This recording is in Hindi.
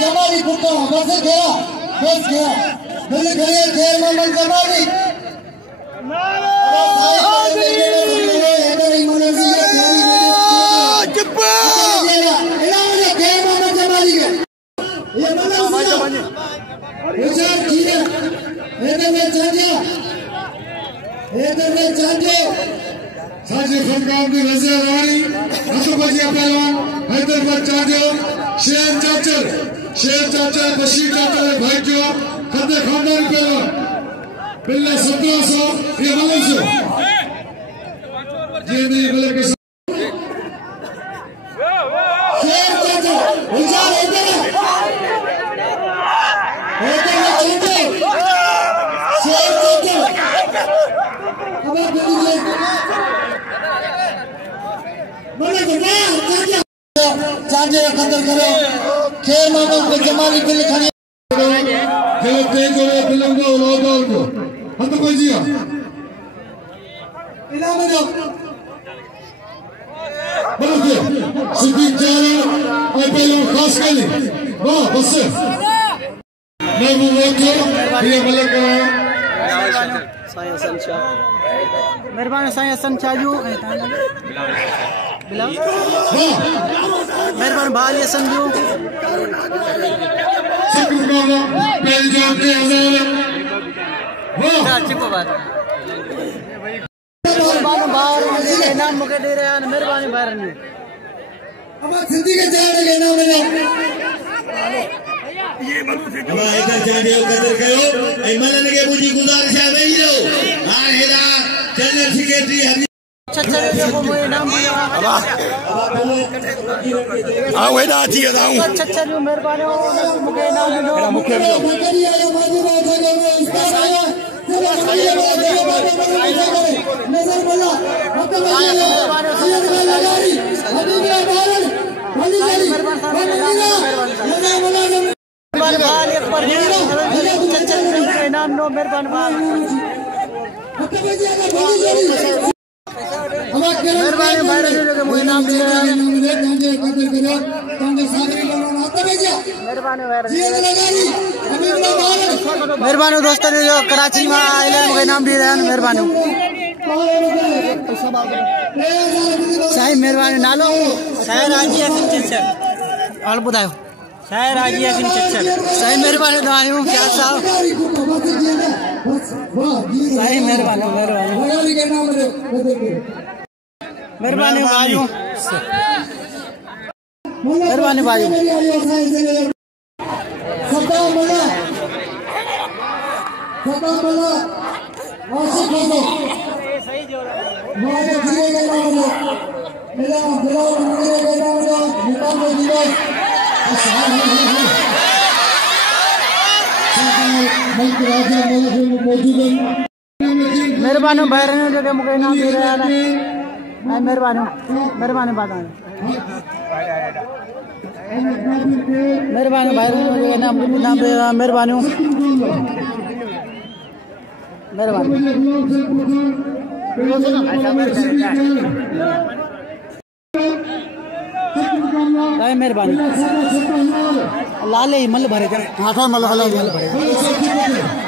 जमाली कुत्ता बस खेला बस खेला जल्दी खेलिए खेल मोहम्मद जमाली साजिद खानकाम की रज़िया रानी हसबजिया पहलवान हैदराबाद चाहते शेर चाचर बशीर चाचर भाई जो खदे खानदान पहलवान बिल्ला 1700 ये वालों से ये नहीं बिल्ला के शेर चाचर उजाड़ इधर शेर चाचर चांजे कदर करो खेल मोहम्मद को जमाली बिल खाने खेल तेज हो बिलंगो लोगों को हम तो कोई जिया इलामे दो बस सुबह जाना और पहले खास कर ली वाह बस मैं वो तो ये मलक मेहरबानी साईं हसन चाजू मेहरबानी भाई हसन जू इनाम मुझे दे रहे हैं मेहरबानी भाई ये इधर जाने कदर करो मलन के मुझे गुजारिश है वही लो हां हेरा चलने सेक्रेटरी अच्छा को मैं नाम दिया हां वेदा आती है हूं अच्छा जो मेहरबानी हो मुझे नाम दो मुख्य नजर बोला इनाम नो मेहरबानी भाई मुझे नाम दिया मेहरबानी दोस्तों जो कराची में आए मुझे नाम दे रहे हैं मेहरबानी साईं मेहरबानी नालो शायर राजी हसन चच्चर और बुधायो शायर राजी हसन चच्चर साईं मेहरबानी दवायूं क्या साहब साईं मेहरबानी मेहरबानी भाइयों मेहरबानी भाइयों मेहरबानी भाई जो मुझे नाम दे रहे हैं मेहरबानी मेहरबानी बात मेहरबानी भाई मुझे नाम दे रहा मेहरबानी मेहरबानी मेहरबानी लाले मल भरे हाँ मल भरे